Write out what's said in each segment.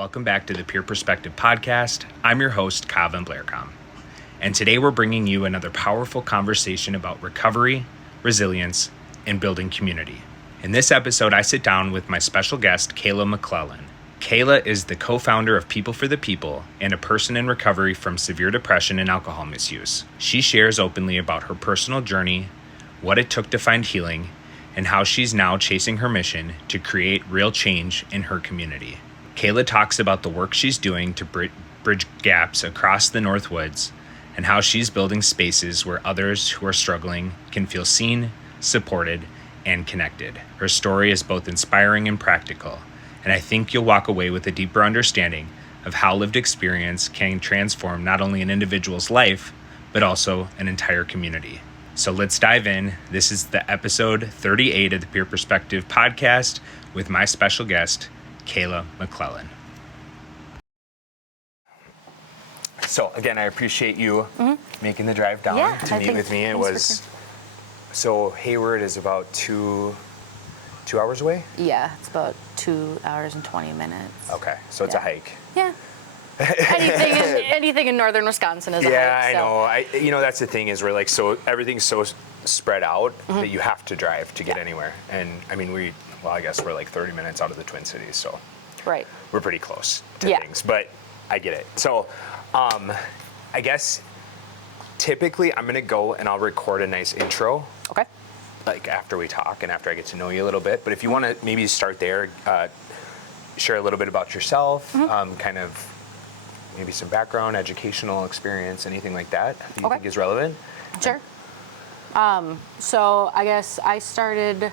Welcome back to the Peer Perspective Podcast. I'm your host, Kavin Blaircom. And today we're bringing you another powerful conversation about recovery, resilience, and building community. In this episode, I sit down with my special guest, Kayla MacLellan. Kayla is the co-founder of People for the People and a person in recovery from severe depression and alcohol misuse. She shares openly about her personal journey, what it took to find healing, and how she's now chasing her mission to create real change in her community. Kayla talks about the work she's doing to bridge gaps across the Northwoods and how she's building spaces where others who are struggling can feel seen, supported, and connected. Her story is both inspiring and practical, and I think you'll walk away with a deeper understanding of how lived experience can transform not only an individual's life, but also an entire community. So let's dive in. This is the episode 38 of the Peer Perspective Podcast with my special guest, Kayla MacLellan. So again, I appreciate you making the drive down to meet with me. It was so Hayward is about two hours away? Yeah, it's about 2 hours and 20 minutes. Okay, so it's a hike. Yeah. Anything in northern Wisconsin is a hike. Yeah, I know. That's the thing is we're like everything's so spread out that you have to drive to get anywhere. And I mean, I guess we're like 30 minutes out of the Twin Cities, so right. We're pretty close to things. But I get it. So, I guess typically I'm gonna go and I'll record a nice intro. Okay. Like after we talk and after I get to know you a little bit. But if you want to maybe start there, share a little bit about yourself, kind of maybe some background, educational experience, anything like that you think is relevant? Sure. So I guess I started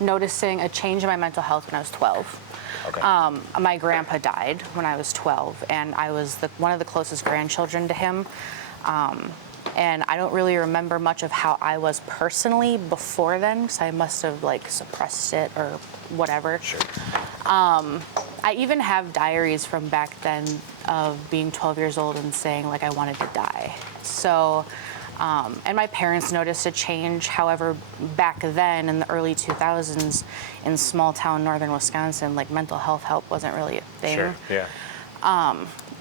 noticing a change in my mental health when I was 12. Okay. My grandpa died when I was 12, and I was one of the closest grandchildren to him. And I don't really remember much of how I was personally before then, so I must have suppressed it or whatever. Sure. I even have diaries from back then of being 12 years old and saying I wanted to die. So, and my parents noticed a change. However, back then in the early 2000s in small town northern Wisconsin, mental health help wasn't really a thing. Sure, yeah.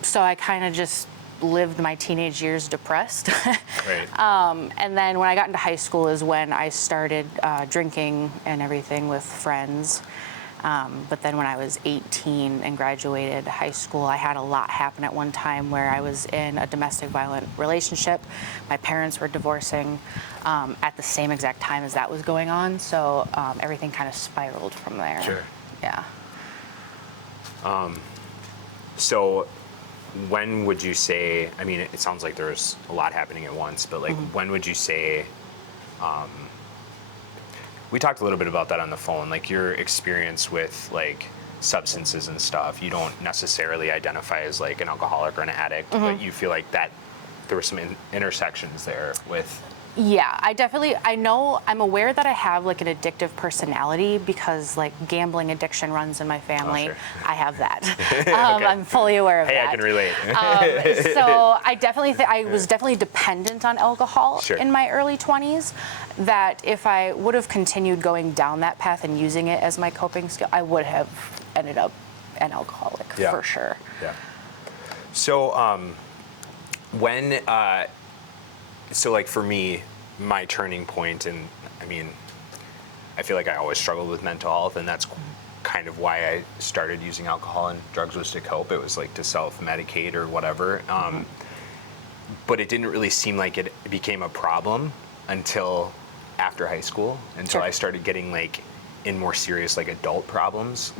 So I kind of just lived my teenage years depressed. Right. And then when I got into high school is when I started drinking and everything with friends. But then when I was 18 and graduated high school, I had a lot happen at one time where I was in a domestic violent relationship. My parents were divorcing at the same exact time as that was going on. So everything kind of spiraled from there. Sure. Yeah. So when would you say, I mean, it sounds like there's a lot happening at once, but when would you say, we talked a little bit about that on the phone, your experience with substances and stuff. You don't necessarily identify as an alcoholic or an addict, but you feel like that there were some intersections there with. Yeah, I'm aware that I have an addictive personality because gambling addiction runs in my family. Oh, sure. I have that. Okay. I'm fully aware of that. Hey, I can relate. So I was definitely dependent on alcohol in my early 20s, that if I would have continued going down that path and using it as my coping skill, I would have ended up an alcoholic for sure. Yeah. So for me, my turning point, and I mean, I feel like I always struggled with mental health, and that's kind of why I started using alcohol and drugs was to cope. It was to self-medicate or whatever. But it didn't really seem like it became a problem until after high school, until I started getting in more serious adult problems.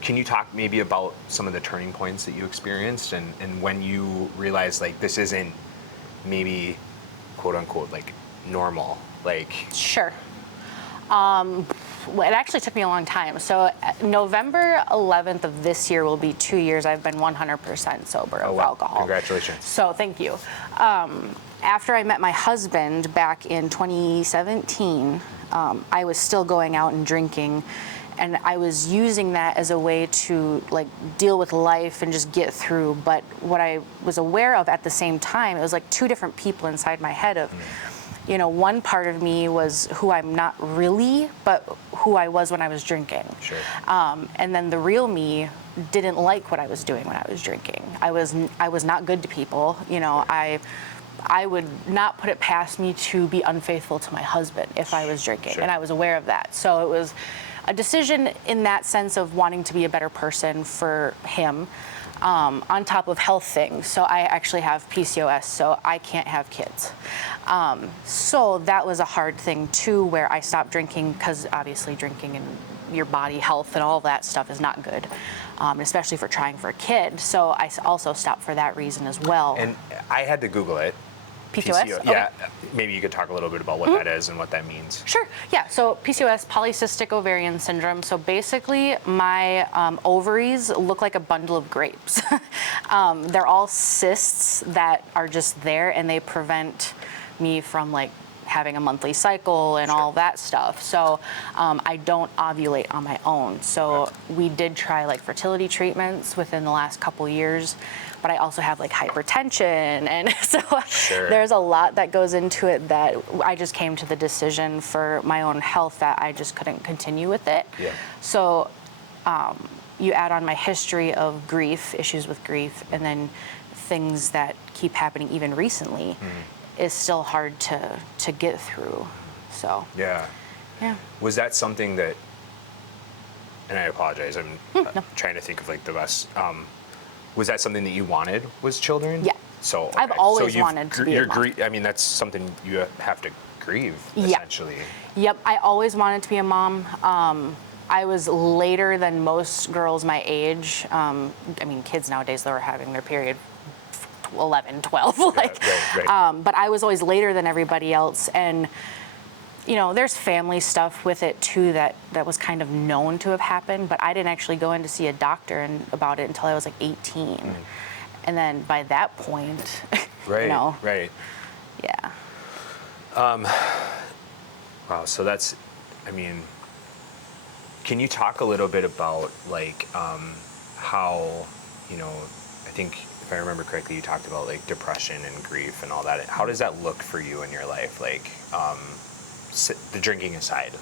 Can you talk maybe about some of the turning points that you experienced and when you realized this isn't maybe quote unquote normal? Sure. It actually took me a long time. So November 11th of this year will be 2 years I've been 100% sober of alcohol. Congratulations. So thank you. After I met my husband back in 2017, I was still going out and drinking, and I was using that as a way to deal with life and just get through. But what I was aware of at the same time, it was two different people inside my head of, one part of me was who I'm not really, but who I was when I was drinking. Sure. And then the real me didn't like what I was doing when I was drinking. I was not good to people. I would not put it past me to be unfaithful to my husband if I was drinking, Sure. and I was aware of that. So it was a decision in that sense of wanting to be a better person for him, on top of health things. So I actually have PCOS, so I can't have kids. So that was a hard thing too, where I stopped drinking, because obviously drinking and your body health and all of that stuff is not good, especially for trying for a kid. So I also stopped for that reason as well. And I had to Google it. PCOS? Yeah, maybe you could talk a little bit about what that is and what that means. Sure. Yeah. So PCOS, polycystic ovarian syndrome. So basically, my ovaries look like a bundle of grapes. They're all cysts that are just there, and they prevent me from having a monthly cycle and all that stuff. So I don't ovulate on my own. So we did try fertility treatments within the last couple years, but I also have hypertension, and so there's a lot that goes into it that I just came to the decision for my own health that I just couldn't continue with it. Yeah. So you add on my history of grief, issues with grief, and then things that keep happening even recently. Is still hard to get through. So Yeah. Was that something that, and I apologize, I'm trying to think of the best, was that something that you wanted, was children? Yeah. So I've always wanted to be a mom. I mean, that's something you have to grieve, essentially. Yep, I always wanted to be a mom. I was later than most girls my age. Kids nowadays, they're having their period 11, 12, right. But I was always later than everybody else, and there's family stuff with it too that was kind of known to have happened, but I didn't actually go in to see a doctor about it until I was 18, and then by that point, right. Yeah. Wow. So that's, can you talk a little bit about how, I think, if I remember correctly, you talked about depression and grief and all that. How does that look for you in your life? The drinking aside,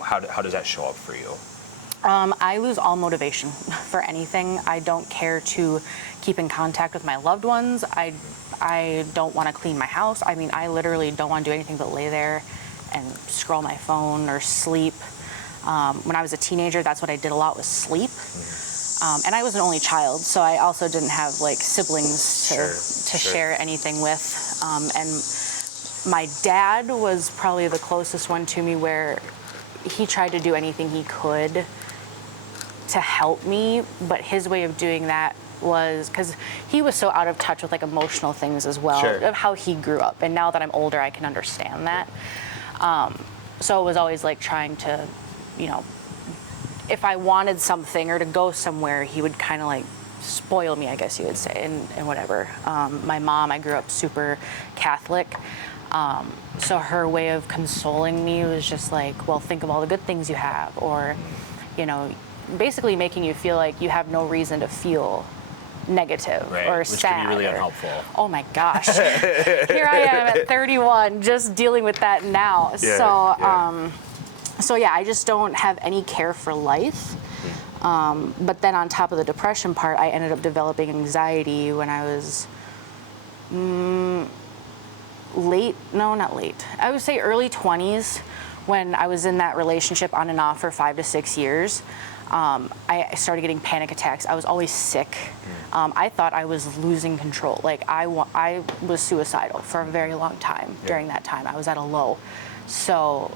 how does that show up for you? I lose all motivation for anything. I don't care to keep in contact with my loved ones. I don't want to clean my house. I literally don't want to do anything but lay there and scroll my phone or sleep. When I was a teenager, that's what I did a lot, was sleep. And I was an only child, so I also didn't have siblings to share anything with. And my dad was probably the closest one to me, where he tried to do anything he could to help me, but his way of doing that was, because he was so out of touch with emotional things as well, of how he grew up. And now that I'm older, I can understand that. So it was always trying to, if I wanted something or to go somewhere, he would kind of spoil me, I guess you would say, and whatever. My mom, I grew up super Catholic. So her way of consoling me was just well, think of all the good things you have, or, basically making you feel like you have no reason to feel negative or which sad. Which can be really unhelpful. Oh my gosh. Here I am at 31, just dealing with that now. So I just don't have any care for life. But then on top of the depression part, I ended up developing anxiety when I was not late. I would say early 20s, when I was in that relationship on and off for 5 to 6 years. I started getting panic attacks. I was always sick. I thought I was losing control. I was suicidal for a very long time. During that time, I was at a low. So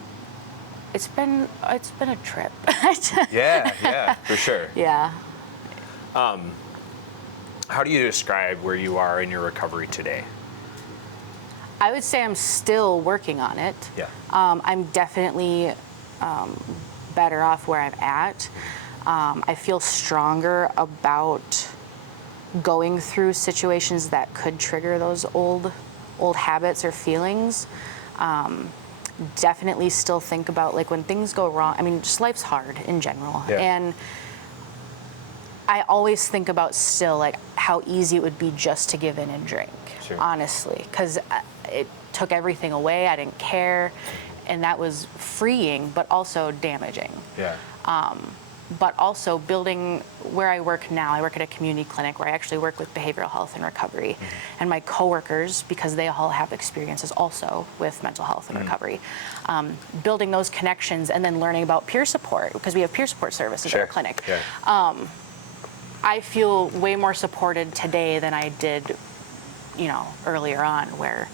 it's been a trip. Yeah, for sure. Yeah. How do you describe where you are in your recovery today? I would say I'm still working on it. Yeah. I'm definitely better off where I'm at. I feel stronger about going through situations that could trigger those old habits or feelings. Definitely still think about when things go wrong. Just life's hard in general. Yeah. And I always think about still how easy it would be just to give in and drink. Sure. Honestly, because it took everything away. I didn't care. And that was freeing, but also damaging. Yeah. But also building where I work now, I work at a community clinic where I actually work with behavioral health and recovery. And my coworkers, because they all have experiences also with mental health and recovery, building those connections and then learning about peer support, because we have peer support services at our clinic. Yeah. I feel way more supported today than I did, earlier on, where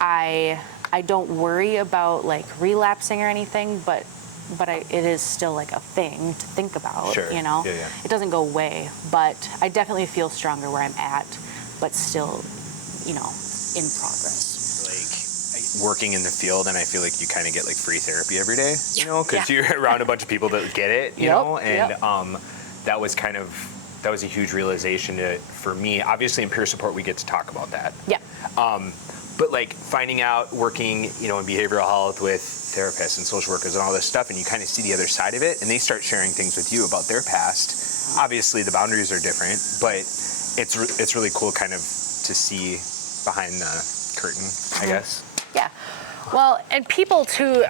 I don't worry about like relapsing or anything, but it is still like a thing to think about, Sure. Yeah. It doesn't go away, but I definitely feel stronger where I'm at, but still, in progress. Like working in the field, and I feel like you kind of get like free therapy every day, because you're around a bunch of people that get it, and that was a huge realization for me. Obviously in peer support, we get to talk about that. Yeah. But like finding out, working, in behavioral health with therapists and social workers and all this stuff, and you kind of see the other side of it, and they start sharing things with you about their past. Obviously the boundaries are different, but it's really cool kind of to see behind the curtain, I guess. Yeah. Well, and people too,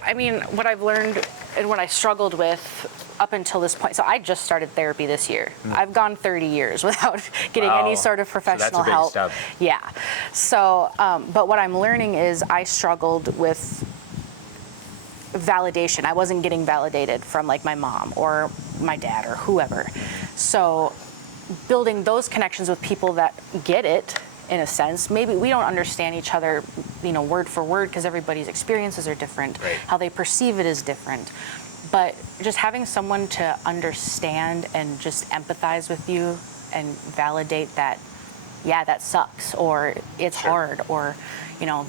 what I've learned and what I struggled with up until this point, so I just started therapy this year. I've gone 30 years without getting any sort of professional help. Step. Yeah. So, but what I'm learning is I struggled with validation. I wasn't getting validated from like my mom or my dad or whoever. So building those connections with people that get it, in a sense. Maybe we don't understand each other, word for word, because everybody's experiences are different. Right. How they perceive it is different. But just having someone to understand and just empathize with you and validate that, yeah, that sucks, or it's hard, or,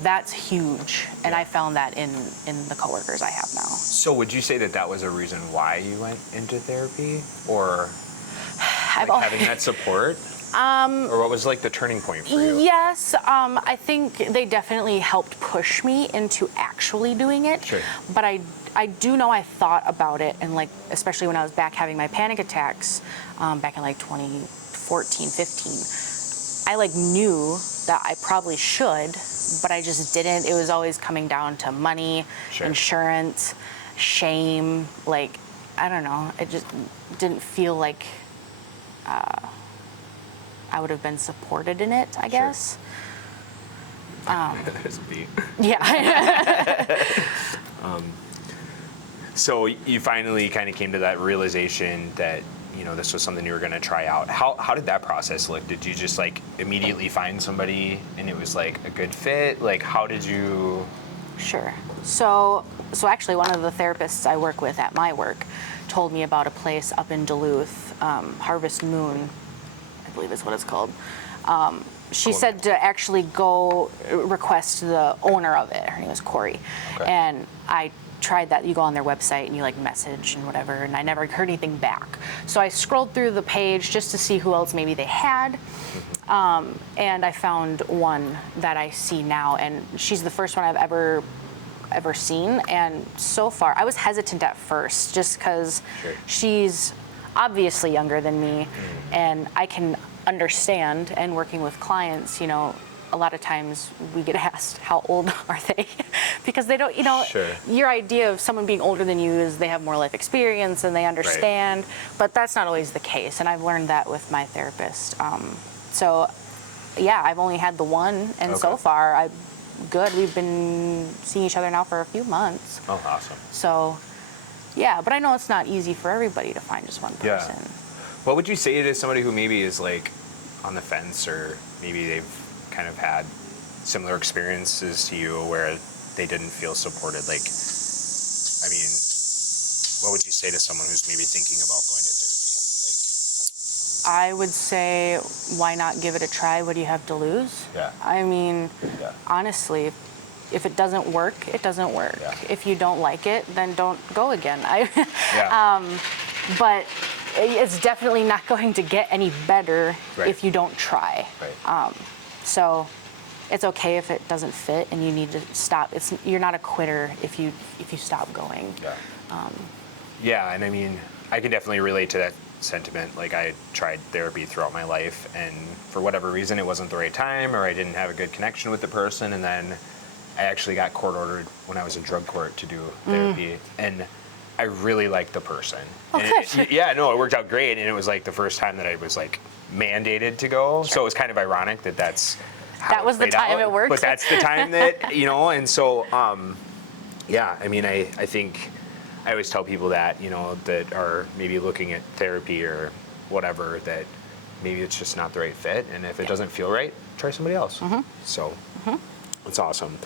that's huge. And I found that in the coworkers I have now. So would you say that was a reason why you went into therapy, or having that support? Or what was like the turning point for you? Yes, I think they definitely helped push me into actually doing it. Sure. But I do know I thought about it, and like, especially when I was back having my panic attacks, back in like 2014, 15, I like knew that I probably should, but I just didn't. It was always coming down to money, insurance, shame, like, I don't know. It just didn't feel like I would have been supported in it, I guess. There's a beat. Yeah. So you finally kind of came to that realization that, this was something you were going to try out. How did that process look? Did you just like immediately find somebody and it was like a good fit? Like, how did you? Sure. So actually one of the therapists I work with at my work told me about a place up in Duluth, Harvest Moon, I believe is what it's called. She said to actually go request the owner of it. Her name is Corey. Okay. And I tried that. You go on their website and you like message and whatever, and I never heard anything back. So I scrolled through the page just to see who else maybe they had. And I found one that I see now, and she's the first one I've ever seen. And so far, I was hesitant at first just because she's obviously younger than me, and I can understand, and working with clients, a lot of times we get asked, how old are they? Because they don't, your idea of someone being older than you is they have more life experience and they understand, but that's not always the case. And I've learned that with my therapist. So yeah, I've only had the one, and so far I'm good. We've been seeing each other now for a few months. Oh, awesome. So yeah, but I know it's not easy for everybody to find just one person. Yeah. What would you say to somebody who maybe is like on the fence, or maybe they've kind of had similar experiences to you where they didn't feel supported? Like, what would you say to someone who's maybe thinking about going to therapy? I would say, why not give it a try? What do you have to lose? Yeah. Honestly, if it doesn't work, it doesn't work. Yeah. If you don't like it, then don't go again. But it's definitely not going to get any better if you don't try. Right. So it's okay if it doesn't fit and you need to stop. You're not a quitter if you stop going. Yeah. And I can definitely relate to that sentiment. Like, I tried therapy throughout my life, and for whatever reason, it wasn't the right time, or I didn't have a good connection with the person, and then I actually got court ordered when I was in drug court to do therapy, and I really liked the person. And it worked out great, and it was like the first time that I was like mandated to go. Sure. So it was kind of ironic that that's how that was the time it worked. But that's the time that, you know, and so I mean, I think I always tell people that, you know, that are maybe looking at therapy or whatever, that maybe it's just not the right fit, and if it doesn't feel right, try somebody else. So that's awesome.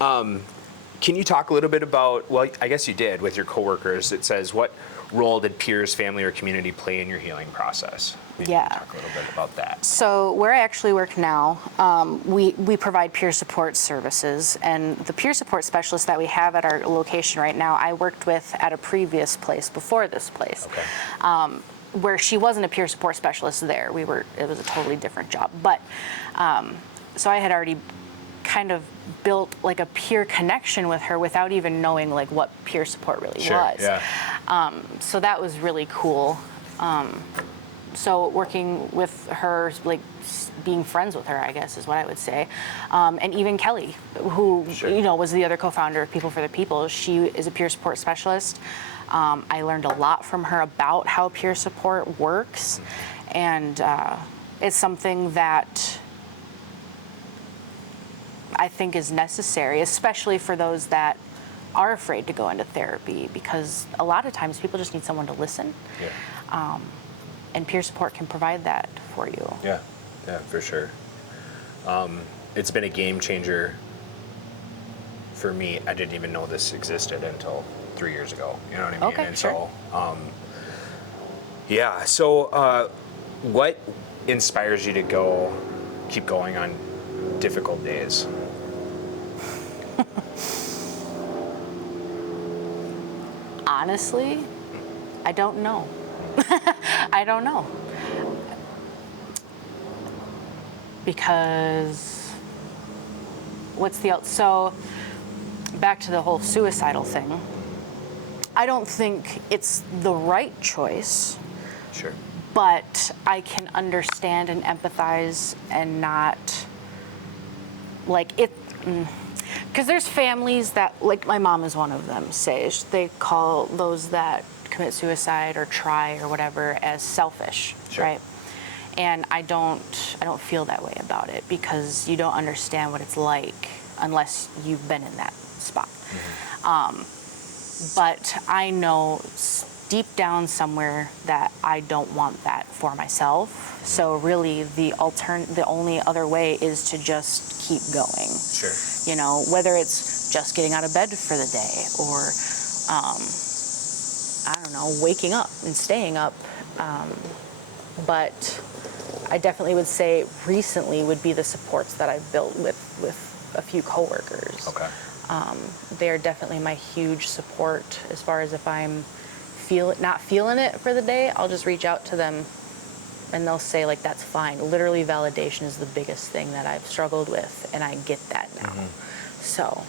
Can you talk a little bit about, well, I guess you did with your coworkers. It says, what role did peers, family, or community play in your healing process? Maybe talk a little bit about that. So where I actually work now, we provide peer support services, and the peer support specialist that we have at our location right now, I worked with at a previous place before this place. Okay. Where she wasn't a peer support specialist there. It was a totally different job. But, so I had already kind of built like a peer connection with her without even knowing like what peer support really was. Yeah. So that was really cool. So working with her, like being friends with her, I guess is what I would say. And even Kelly, who, you know, was the other co-founder of People for the People. She is a peer support specialist. I learned a lot from her about how peer support works. And it's something that I think is necessary, especially for those that are afraid to go into therapy, because a lot of times people just need someone to listen. Yeah. And peer support can provide that for you. Yeah, for sure. It's been a game changer for me. I didn't even know this existed until 3 years ago. You know what I mean? Okay, and sure. So, what inspires you to keep going on difficult days? Honestly, I don't know. I don't know. Because so back to the whole suicidal thing. I don't think it's the right choice. Sure. But I can understand and empathize and not like it, because there's families that, like my mom is one of them, they call those that commit suicide or try or whatever as selfish, right? And I don't feel that way about it, because you don't understand what it's like unless you've been in that spot. But I know deep down somewhere that I don't want that for myself. So really the only other way is to just keep going. Sure. You know, whether it's just getting out of bed for the day or, I don't know, waking up and staying up. But I definitely would say recently would be the supports that I've built with a few coworkers. Okay. They are definitely my huge support as far as if I'm not feeling it for the day, I'll just reach out to them and they'll say like, that's fine. Literally validation is the biggest thing that I've struggled with, and I get that now. So.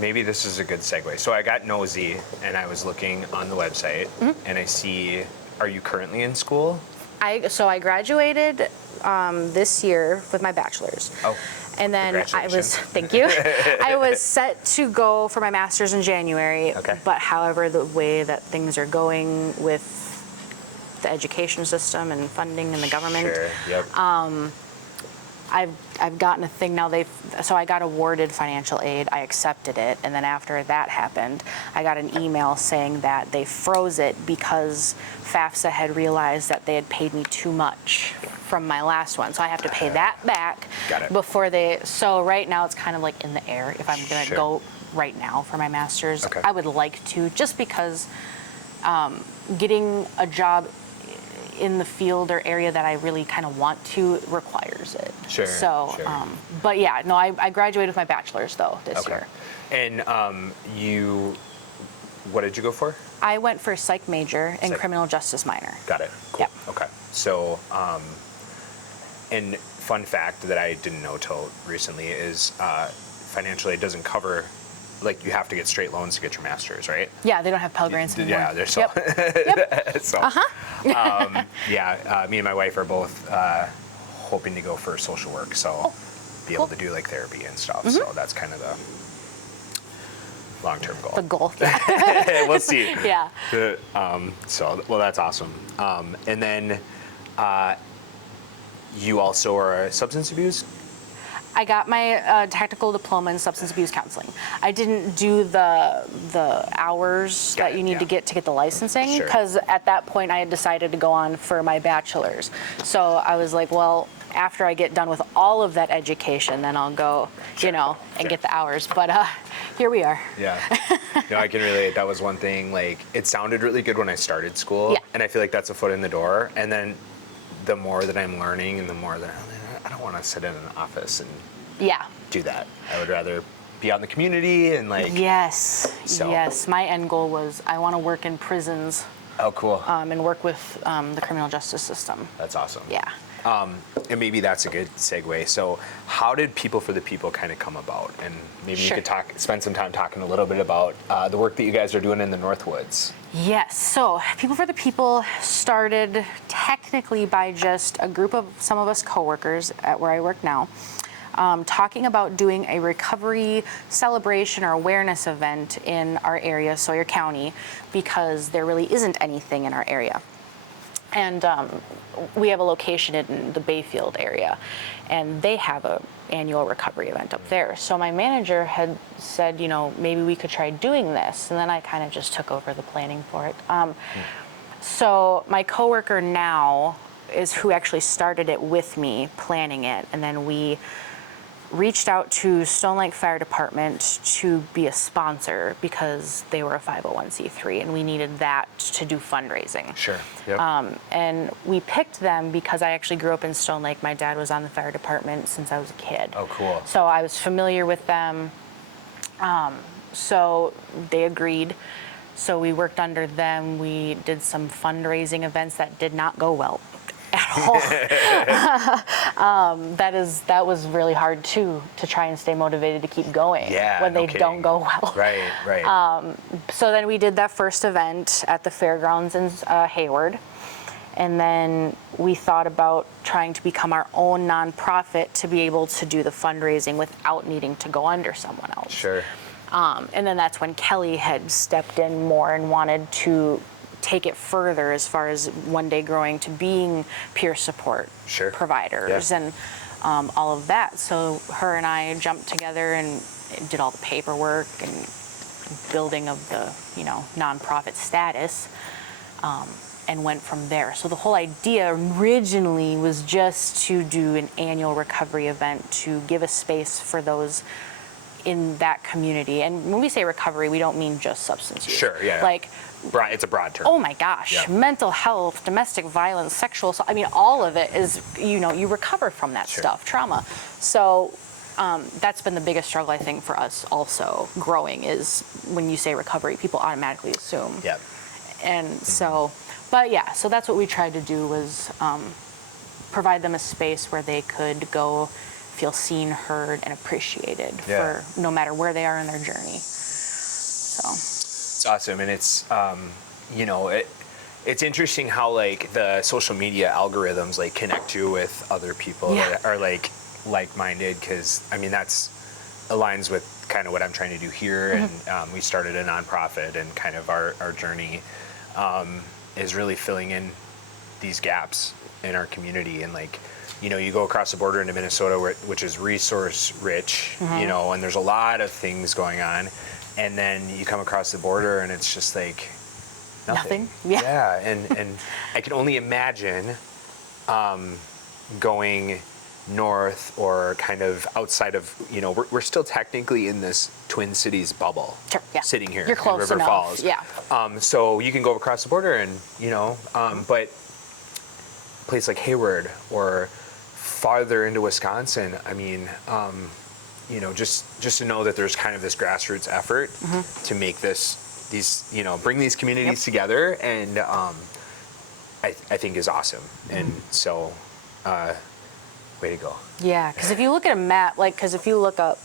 Maybe this is a good segue. So I got nosy and I was looking on the website and I see, are you currently in school? So I graduated this year with my bachelor's. Oh. And then thank you. I was set to go for my master's in January. Okay. But however, the way that things are going with the education system and funding and the government, I've gotten a thing now. So I got awarded financial aid. I accepted it, and then after that happened, I got an email saying that they froze it because FAFSA had realized that they had paid me too much from my last one. So I have to pay that back before they. So right now it's kind of like in the air if I'm going to go right now for my master's. Okay. I would like to, just because getting a job in the field or area that I really kind of want to requires it. Sure. So, but yeah, no, I graduated with my bachelor's though this year. And what did you go for? I went for a psych major and criminal justice minor. Got it. Cool. Yep. Okay. So, and fun fact that I didn't know till recently is financial aid doesn't cover like you have to get straight loans to get your master's, right? Yeah, they don't have Pell Grants anymore. Yeah, they're so. Yep. So, me and my wife are both hoping to go for social work, so be able to do like therapy and stuff. So that's kind of the long-term goal. The goal. We'll see. Yeah. Well, that's awesome. And then you also are a substance abuse? I got my technical diploma in substance abuse counseling. I didn't do the hours that you need to get the licensing, because at that point I had decided to go on for my bachelor's. So I was like, well, after I get done with all of that education, then I'll go, and get the hours. But here we are. Yeah. No, I can relate. That was one thing. Like, it sounded really good when I started school, and I feel like that's a foot in the door. And then the more that I'm learning, and the more that I don't want to sit in an office and do that. I would rather be out in the community and like. Yes. My end goal was I want to work in prisons. Oh, cool. And work with the criminal justice system. That's awesome. Yeah. And maybe that's a good segue. So how did People for the People kind of come about? And maybe you could spend some time talking a little bit about the work that you guys are doing in the Northwoods. Yes. So People for the People started technically by just a group of some of us coworkers at where I work now, talking about doing a recovery celebration or awareness event in our area, Sawyer County, because there really isn't anything in our area. And we have a location in the Bayfield area, and they have an annual recovery event up there. So my manager had said, maybe we could try doing this, and then I kind of just took over the planning for it. So my coworker now is who actually started it with me, planning it, and then we reached out to Stone Lake Fire Department to be a sponsor because they were a 501c3 and we needed that to do fundraising. Sure. Yep. And we picked them because I actually grew up in Stone Lake. My dad was on the fire department since I was a kid. Oh, cool. So I was familiar with them. So they agreed. So we worked under them. We did some fundraising events that did not go well at all. That was really hard too, to try and stay motivated to keep going when they don't go well. Right. So then we did that first event at the fairgrounds in Hayward. And then we thought about trying to become our own nonprofit to be able to do the fundraising without needing to go under someone else. Sure. And then that's when Kelly had stepped in more and wanted to take it further as far as one day growing to being peer support providers and all of that. So her and I jumped together and did all the paperwork and building of the nonprofit status, and went from there. So the whole idea originally was just to do an annual recovery event to give a space for those in that community. And when we say recovery, we don't mean just substance use. Sure, yeah. Like, it's a broad term. oh my gosh, mental health, domestic violence, sexual assault, all of it is, you recover from that stuff, trauma. So that's been the biggest struggle, I think, for us also growing, is when you say recovery, people automatically assume. Yep. And so, so that's what we tried to do, was provide them a space where they could go feel seen, heard, and appreciated for no matter where they are in their journey. So it's awesome. And it's it's interesting how like the social media algorithms like connect you with other people that are like-minded, because that's aligns with kind of what I'm trying to do here. And we started a nonprofit, and kind of our journey is really filling in these gaps in our community. And you go across the border into Minnesota, which is resource rich, and there's a lot of things going on. And then you come across the border and it's just like nothing. Yeah. And I can only imagine going north or kind of outside of, we're still technically in this Twin Cities bubble, sitting here You're close in River enough. Falls. Yeah. So you can go across the border and, but a place like Hayward or farther into Wisconsin, just to know that there's kind of this grassroots effort to make bring these communities together, and I think is awesome. And so, way to go. Yeah, because if you look at a map, if you look up,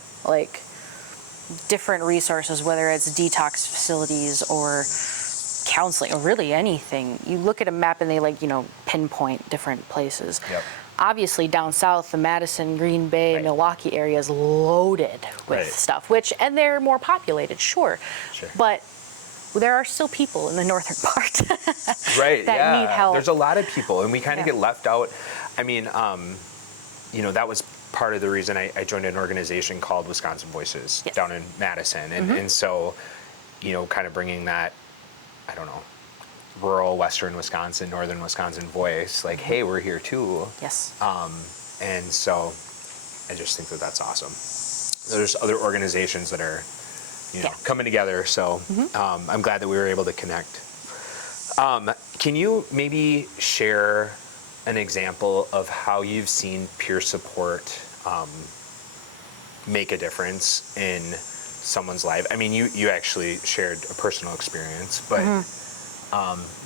different resources, whether it's detox facilities or counseling or really anything. You look at a map and they pinpoint different places. Yep. Obviously down south, the Madison, Green Bay, Right. Milwaukee area is loaded with Right. stuff, and they're more populated, sure. But there are still people in the northern part Right. that need help. There's a lot of people, and we kind of get left out. I mean, that was part of the reason I joined an organization called Wisconsin Voices down in Madison, and so, kind of bringing that, I don't know, rural Western Wisconsin, Northern Wisconsin voice, like, hey, we're here too. Yes. And so I just think that that's awesome. There's other organizations that are, coming together. So I'm glad that we were able to connect. Can you maybe share an example of how you've seen peer support make a difference in someone's life? I mean, you actually shared a personal experience, but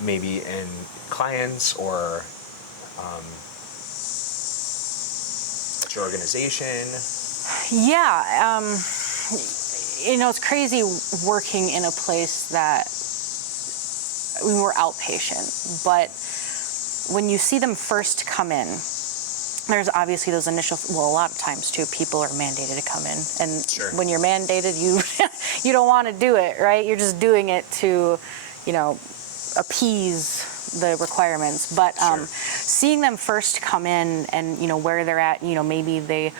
maybe in clients or at your organization? Yeah. It's crazy working in a place that we're outpatient, but when you see them first come in, there's obviously those initial, a lot of times too, people are mandated to come in. And when you're mandated, you don't want to do it, right? You're just doing it to, appease the requirements. But seeing them first come in and, where they're at, maybe they've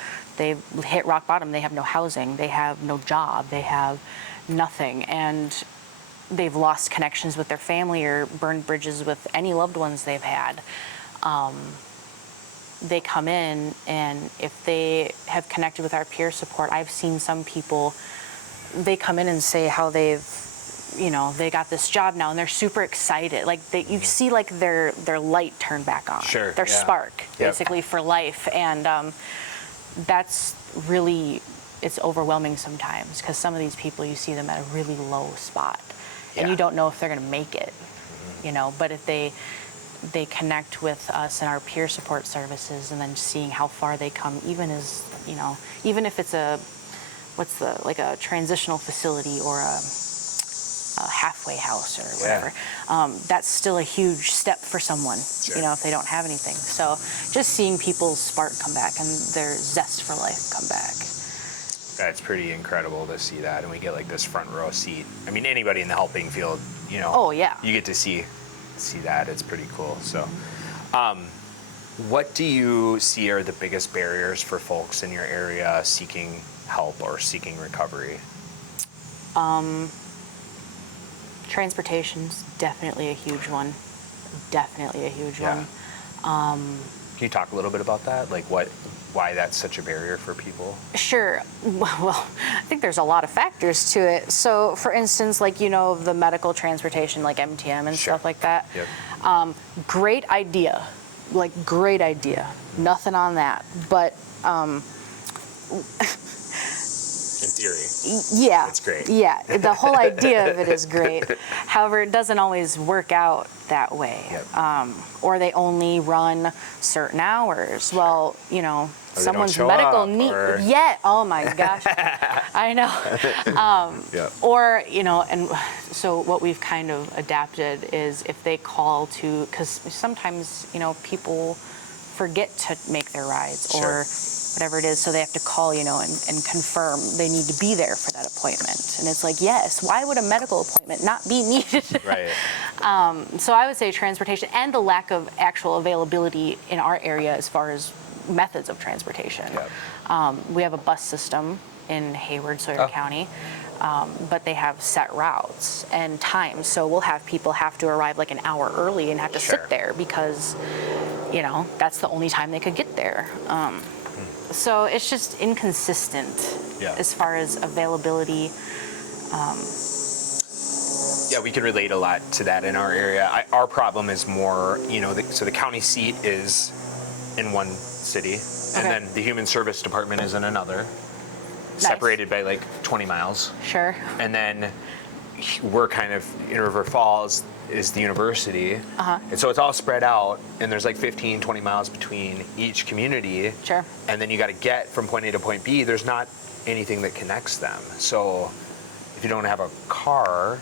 hit rock bottom. They have no housing. They have no job. They have nothing. And they've lost connections with their family or burned bridges with any loved ones they've had. They come in, and if they have connected with our peer support, I've seen some people, they come in and say how they've, they got this job now, and they're super excited. Like you see their light turn back on. Their spark, basically, for life. And that's really, it's overwhelming sometimes, because some of these people, you see them at a really low spot. And you don't know if they're going to make it, but if they connect with us and our peer support services, and then seeing how far they come, even as, even if it's a transitional facility or a halfway house or whatever, that's still a huge step for someone, if they don't have anything. So just seeing people's spark come back and their zest for life come back. That's pretty incredible to see that, and we get this front row seat. I mean, anybody in the helping field, Oh yeah. You get to see that. It's pretty cool. So, what do you see are the biggest barriers for folks in your area seeking help or seeking recovery? Transportation's definitely a huge one. One. Can you talk a little bit about that? Why that's such a barrier for people? Sure. Well, I think there's a lot of factors to it. So, for instance, the medical transportation, like MTM and stuff like that. Yep. Great idea. Great idea. Nothing on that. But in theory. Yeah. It's great. Yeah. The whole idea of it is great. However, it doesn't always work out that way. Yep. Or they only run certain hours. Well, someone's show medical up, need. or... Yeah. Oh my gosh. I know. Yep. Or, and so what we've kind of adapted is if they call to, because sometimes, people forget to make their rides or whatever it is, so they have to call, and confirm they need to be there for that appointment. And it's yes, why would a medical appointment not be needed? Right. So I would say transportation and the lack of actual availability in our area as far as methods of transportation. Yep. We have a bus system in Hayward, Sawyer County, but they have set routes and times. So we'll have people have to arrive an hour early and have to sit there because, that's the only time they could get there. So it's just inconsistent as far as availability. Yeah, we can relate a lot to that in our area. Our problem is more, so the county seat is in one city, and then the Human Service Department is in another, separated by 20 miles. Sure. And then we're kind of in River Falls is the university. And so it's all spread out, and there's 15, 20 miles between each community. Sure. And then you got to get from point A to point B. There's not anything that connects them. So if you don't have a car,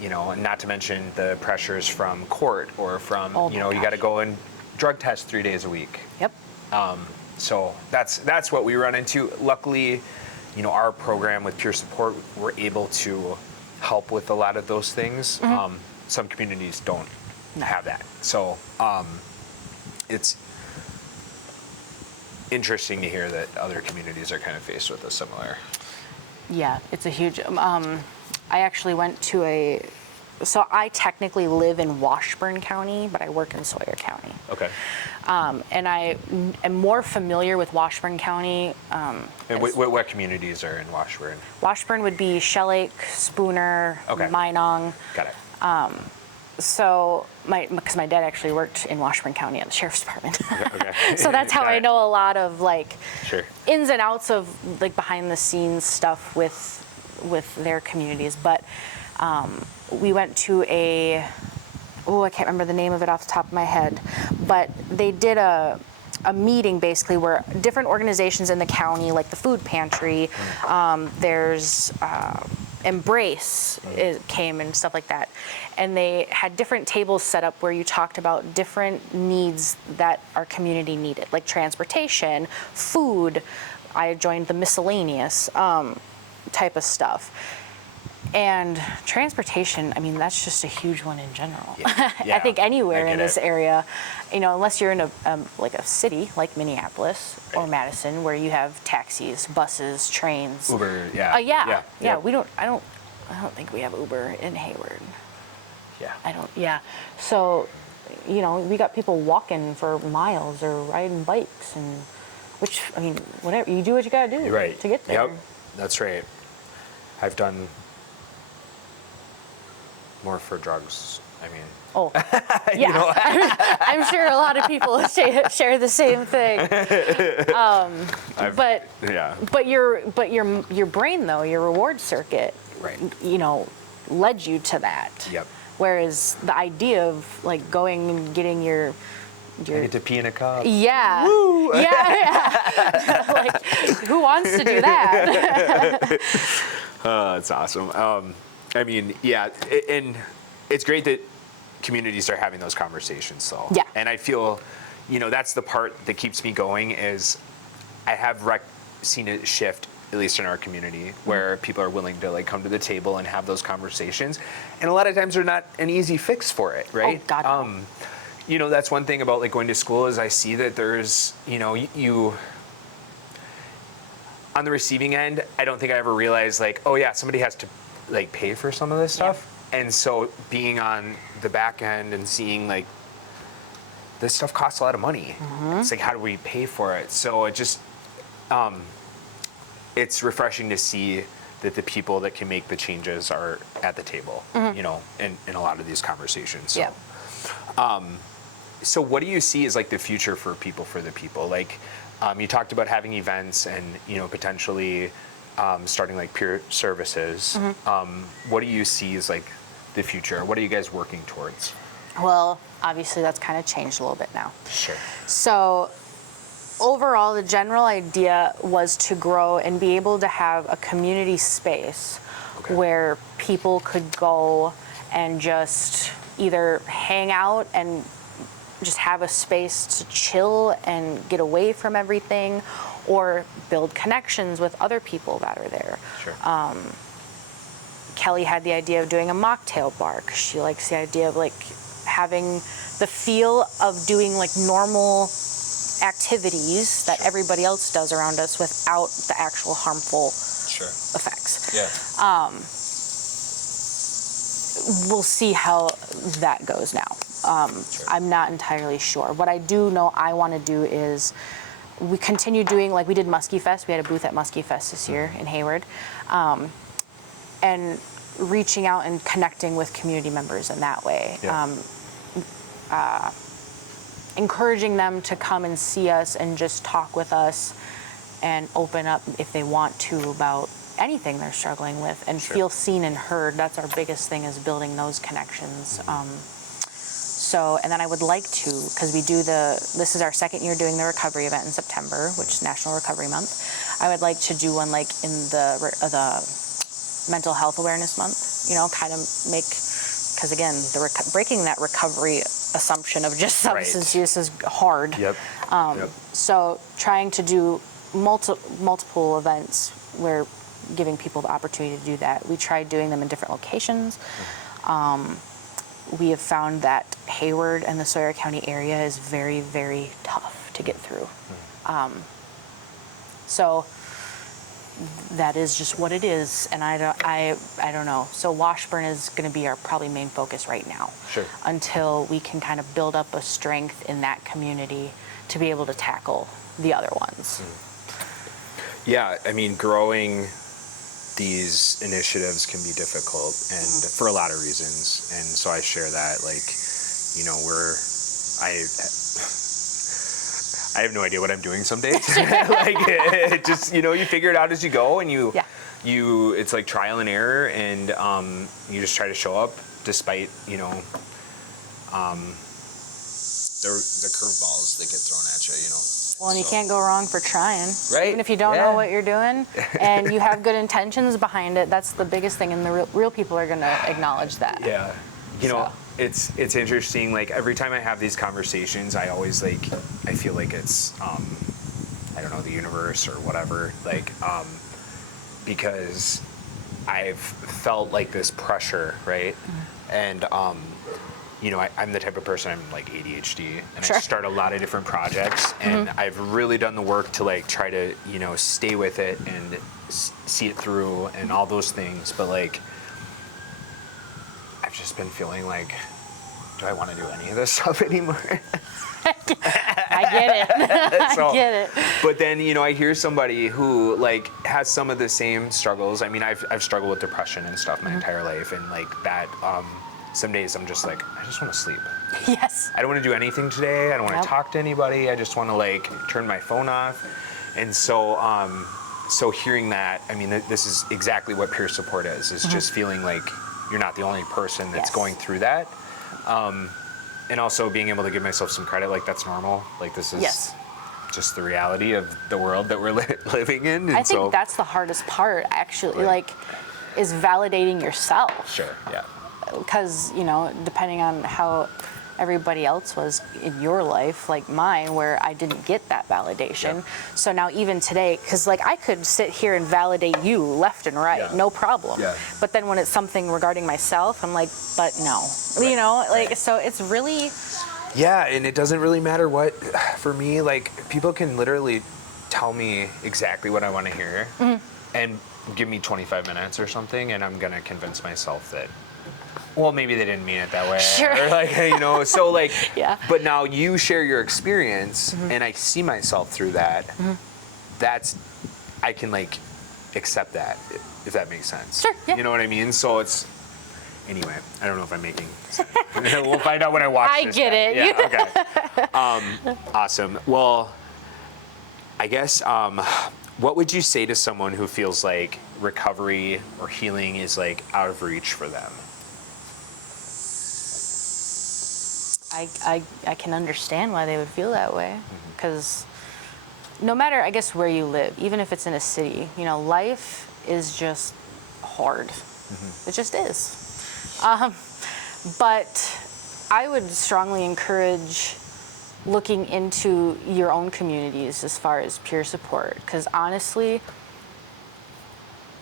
you know, and not to mention the pressures from court or from, Oh you my know, you got to gosh. go and drug test 3 days a week. Yep. So that's what we run into. Luckily, you know, our program with peer support, we're able to help with a lot of those things. Some communities don't have that. So it's interesting to hear that other communities are kind of faced with a similar. Yeah, it's a huge. I actually went to so I technically live in Washburn County, but I work in Sawyer County. Okay. And I am more familiar with Washburn County. And what communities are in Washburn? Washburn would be Shell Lake, Spooner, Okay. Minong. Got it. So because my dad actually worked in Washburn County at the sheriff's department. Okay. So that's how Got I it. know a lot of like Sure. ins and outs of like behind the scenes stuff with their communities. But we went to I can't remember the name of it off the top of my head, but they did a meeting basically where different organizations in the county, like the food pantry, there's Embrace came and stuff like that, and they had different tables set up where you talked about different needs that our community needed, like transportation, food. I joined the miscellaneous type of stuff. And transportation, I mean, that's just a huge one in general. Yeah, I think anywhere I in get this it. area, you know, unless you're in like a city like Minneapolis or Madison, where you have taxis, buses, trains. Uber, yeah. Yeah. Yep. I don't think we have Uber in Hayward. Yeah. Yeah. So, you know, we got people walking for miles or riding bikes, and which, I mean, whatever, you do what you gotta do You're right. to get there. Yep. That's right. I've done more for drugs. I mean, Oh, yeah. I'm sure a lot of people share the same thing. But your brain though, your reward circuit, right. you know, led you to that. Yep. Whereas the idea of like going and getting your I get to pee in a cup. yeah. Woo! Yeah. Like, who wants to do that? That's awesome. I mean, yeah, and it's great that communities are having those conversations. So, Yeah. And I feel, you know, that's the part that keeps me going is I have seen it shift, at least in our community, where people are willing to like come to the table and have those conversations, and a lot of times they're not an easy fix for it, right? Oh, God, no. You know, that's one thing about like going to school is I see that there's, you know, you on the receiving end, I don't think I ever realized like, oh yeah, somebody has to like pay for some of this stuff. And so being on the back end and seeing like this stuff costs a lot of money. It's like, how do we pay for it? So it just, it's refreshing to see that the people that can make the changes are at the table, you know, in a lot of these conversations. So, Yeah. So what do you see as like the future for People for the People? Like, you talked about having events and, you know, potentially starting like peer services. What do you see as like the future? What are you guys working towards? Well, obviously that's kind of changed a little bit now. Sure. So overall, the general idea was to grow and be able to have a community space where people could go and just either hang out and just have a space to chill and get away from everything, or build connections with other people that are there. Sure. Kelly had the idea of doing a mocktail bar, 'cause she likes the idea of like having the feel of doing like normal activities that everybody else does around us without the actual harmful effects. Yeah. We'll see how that goes now. I'm not entirely sure. What I do know I want to do is we continue doing, like we did Muskie Fest. We had a booth at Muskie Fest this year in Hayward. And reaching out and connecting with community members in that way. Encouraging them to come and see us and just talk with us and open up if they want to about anything they're struggling with and feel seen and heard. That's our biggest thing, is building those connections. So, and then I would like to, because this is our second year doing the recovery event in September, which is National Recovery Month. I would like to do one like in the Mental Health Awareness Month, kind of make, because again, breaking that recovery assumption of just substance use is hard. Yep. So trying to do multiple events where giving people the opportunity to do that. We tried doing them in different locations. We have found that Hayward and the Sawyer County area is very, very tough to get through. So that is just what it is, and I don't know. So Washburn is going to be our probably main focus right now. Sure. Until we can kind of build up a strength in that community to be able to tackle the other ones. Yeah, I mean, growing these initiatives can be difficult, and for a lot of reasons. And so I share that, like, I have no idea what I'm doing some days. Like, it just, you figure it out as you go, and it's like trial and error, and you just try to show up despite, the curveballs that get thrown at you, Well, and you can't go wrong for trying. Right. Even if you don't know what you're doing and you have good intentions behind it, that's the biggest thing, and the real people are going to acknowledge that. Yeah. It's interesting, like, every time I have these conversations, I always, like, I feel like it's, I don't know, the universe or whatever, like, because I've felt like this pressure, right? And, I'm the type of person, I'm like ADHD, and I start a lot of different projects, and I've really done the work to, like, try to, stay with it and see it through and all those things, but, like, I've just been feeling like, do I want to do any of this stuff anymore? I get it. I get it. But then, I hear somebody who, like, has some of the same struggles. I mean, I've struggled with depression and stuff my entire life, and, like, that, some days I'm just like, I just want to sleep. Yes. I don't want to do anything today. I don't want to talk to anybody. I just want to, like, turn my phone off. And so, so hearing that, I mean, this is exactly what peer support is just feeling like you're not the only person that's going through that. And also being able to give myself some credit, like, that's normal. Like, this is just the reality of the world that we're living in. And I think that's the hardest part, actually, like, is validating yourself. Sure, yeah. Because, depending on how everybody else was in your life, like mine, where I didn't get that validation. Yeah. So now even today, because, like, I could sit here and validate you left and right, no problem. Yeah. But then when it's something regarding myself, I'm like, but no. Right. So it's really... Yeah, and it doesn't really matter what, for me, like, people can literally tell me exactly what I want to hear and give me 25 minutes or something, and I'm going to convince myself that, well, maybe they didn't mean it that way. Sure. Or, like, so, like, but now you share your experience, and I see myself through that. I can, like, accept that, if that makes sense. Sure, yeah. You know what I mean? So it's, anyway, I don't know if I'm making sense. We'll find out when I watch this. I get it. Yeah, okay. Awesome. Well, I guess, what would you say to someone who feels like recovery or healing is, like, out of reach for them? I can understand why they would feel that way, because no matter, I guess, where you live, even if it's in a city, life is just hard. It just is. But I would strongly encourage looking into your own communities as far as peer support, because honestly,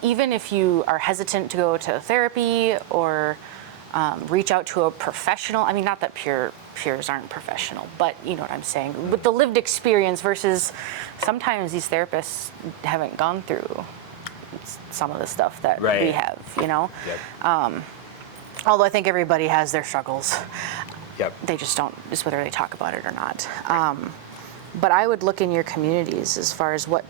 even if you are hesitant to go to therapy or reach out to a professional, I mean, not that peers aren't professional, but you know what I'm saying, with the lived experience versus sometimes these therapists haven't gone through some of the stuff that we have, Yep. Although I think everybody has their struggles. Yep. They just don't, just whether they talk about it or not. But I would look in your communities as far as what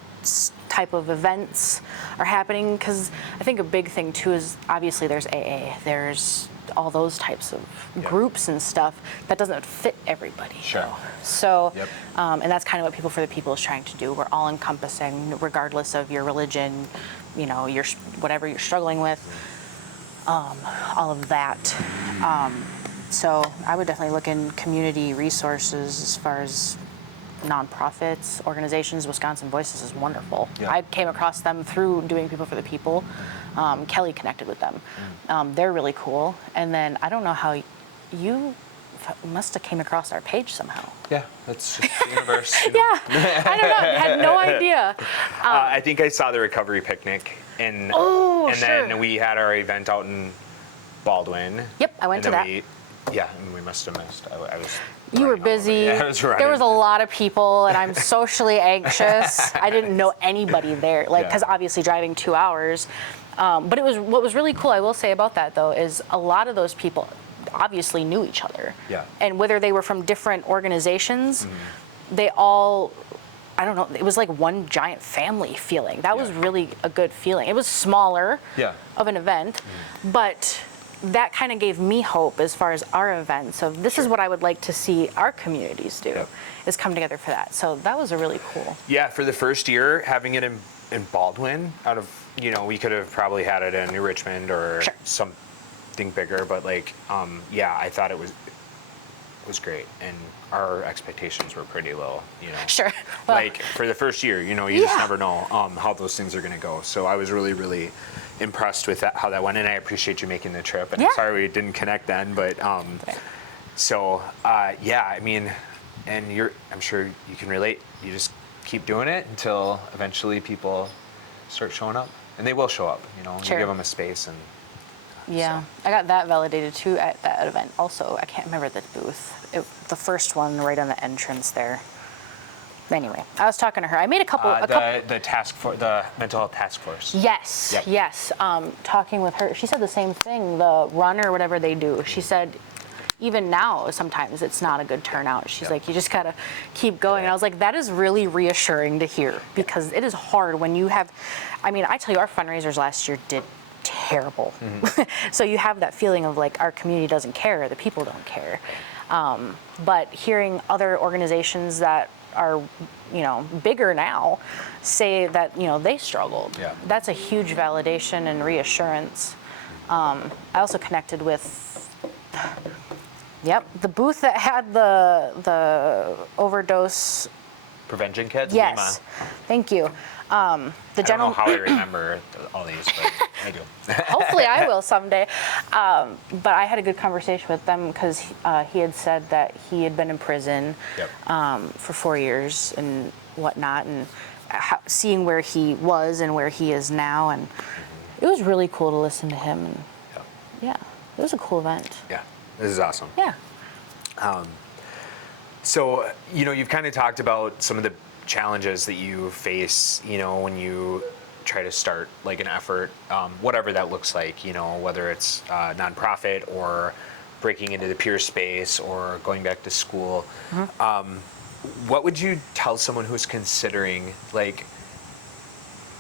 type of events are happening, because I think a big thing too is obviously there's AA, there's all those types of groups and stuff that doesn't fit everybody. Sure. So, and that's kind of what People for the People is trying to do. We're all encompassing, regardless of your religion, your whatever you're struggling with, all of that. So I would definitely look in community resources as far as nonprofits, organizations. Wisconsin Voices is wonderful. Yeah. I came across them through doing People for the People. Kelly connected with them. They're really cool. And then I don't know how you must have came across our page somehow. Yeah, that's just the universe. Yeah, I don't know. I had no idea. I think I saw the recovery picnic, and sure. then we had our event out in Baldwin. Yep, I went to that. And we must have missed. I was. You were busy. Yeah, I was running. There was a lot of people, and I'm socially anxious. I didn't know anybody there, because obviously driving 2 hours. But what was really cool, I will say about that though, is a lot of those people obviously knew each other. Yeah. And whether they were from different organizations, they all, I don't know, it was like one giant family feeling. That was really a good feeling. It was smaller of an event, but that kind of gave me hope as far as our event. So this is what I would like to see our communities do, is come together for that. So that was a really cool. Yeah, for the first year, having it in Baldwin, we could have probably had it in New Richmond or something bigger, but I thought it was great, and our expectations were pretty low, Sure. Well, for the first year, you just never know how those things are going to go. So I was really, really impressed with how that went, and I appreciate you making the trip. And I'm sorry we didn't connect then, but and I'm sure you can relate. You just keep doing it until eventually people start showing up, and they will show up. You give them a space, and I got that validated too at that event. Also, I can't remember the booth. The first one right on the entrance there. Anyway, I was talking to her. I made a couple. The mental health task force. Yes, yes. Talking with her, she said the same thing. The run or whatever they do. She said, even now, sometimes it's not a good turnout. She's like, you just gotta keep going. And I was like, that is really reassuring to hear, because it is hard when you have. I mean, I tell you, our fundraisers last year did terrible. So you have that feeling of our community doesn't care, the people don't care. But hearing other organizations that are bigger now say that they struggled, that's a huge validation and reassurance. I also connected with the booth that had the overdose prevention kits. Yes, thank you. I don't know how I remember all these, but I do. Hopefully I will someday. But I had a good conversation with them, because he had said that he had been in prison for 4 years and whatnot, and seeing where he was and where he is now. And it was really cool to listen to him. And it was a cool event. Yeah, this is awesome. Yeah. So, you've kind of talked about some of the challenges that you face, when you try to start an effort, whatever that looks like, whether it's nonprofit or breaking into the peer space or going back to school. What would you tell someone who's considering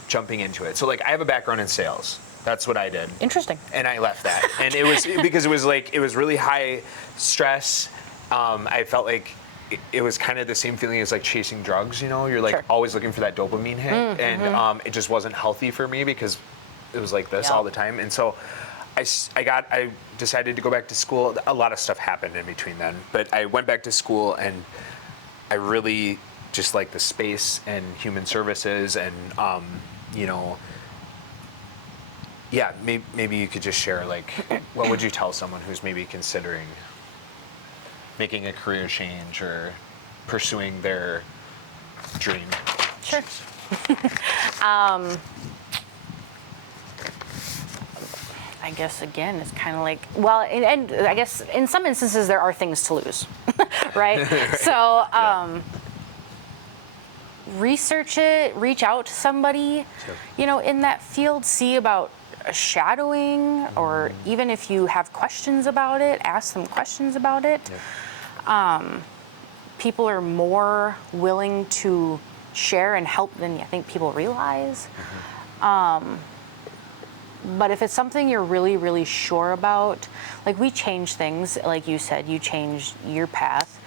jumping into it? So I have a background in sales. That's what I did. Interesting. And I left that. And it was because it was really high stress. I felt like it was kind of the same feeling as like chasing drugs, you're always looking for that dopamine hit. And it just wasn't healthy for me because it was like this all the time. And so I decided to go back to school. A lot of stuff happened in between then, but I went back to school and I really just like the space and human services and, maybe you could just share what would you tell someone who's maybe considering making a career change or pursuing their dream? Sure. I guess again, it's kind of and I guess in some instances there are things to lose, right? So research it, reach out to somebody, in that field, see about shadowing, or even if you have questions about it, ask them questions about it. People are more willing to share and help than I think people realize. But if it's something you're really, really sure about, we change things, like you said, you changed your path.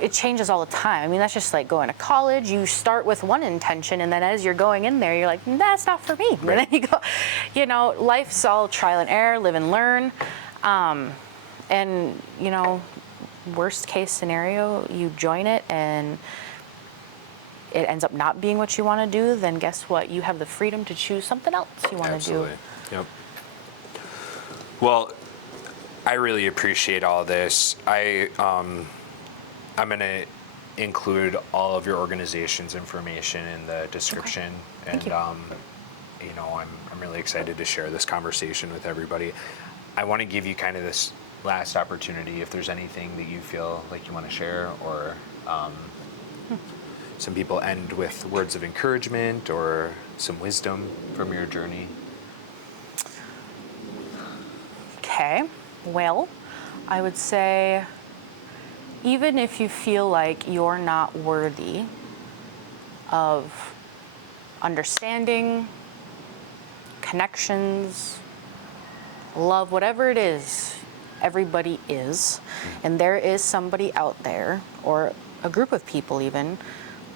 It changes all the time. I mean, that's just like going to college. You start with one intention, and then as you're going in there, you're like, that's not for me. Right. And then you go, life's all trial and error, live and learn. And, you know, worst case scenario, you join it and it ends up not being what you want to do, then guess what? You have the freedom to choose something else you want to do. Absolutely. Yep. Well, I really appreciate all this. I'm going to include all of your organization's information in the description. Okay. And, Thank you. you know, I'm really excited to share this conversation with everybody. I want to give you kind of this last opportunity if there's anything that you feel like you want to share, or some people end with words of encouragement or some wisdom from your journey. Okay, well, I would say even if you feel like you're not worthy of understanding, connections, love, whatever it is, everybody is. And there is somebody out there, or a group of people even,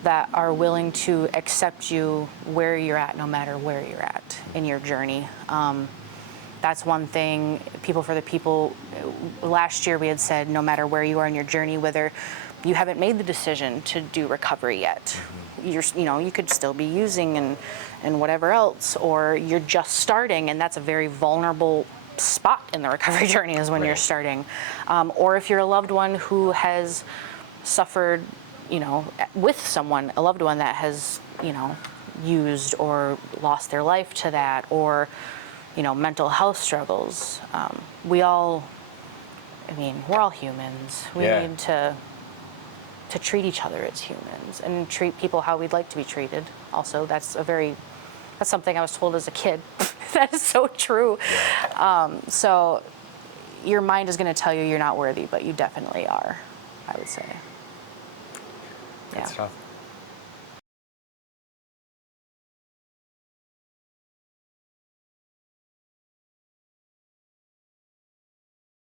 that are willing to accept you where you're at, no matter where you're at in your journey. That's one thing, People for the People, last year we had said, no matter where you are in your journey, whether you haven't made the decision to do recovery yet, you could still be using and whatever else, or you're just starting, and that's a very vulnerable spot in the recovery journey is when Right. you're starting. Or if you're a loved one who has suffered, with someone, a loved one that has, used or lost their life to that, or mental health struggles. We're all humans. We need to treat each other as humans and treat people how we'd like to be treated. Also, that's something I was told as a kid. That is so true. Yeah. So your mind is going to tell you you're not worthy, but you definitely are, I would say. Good stuff.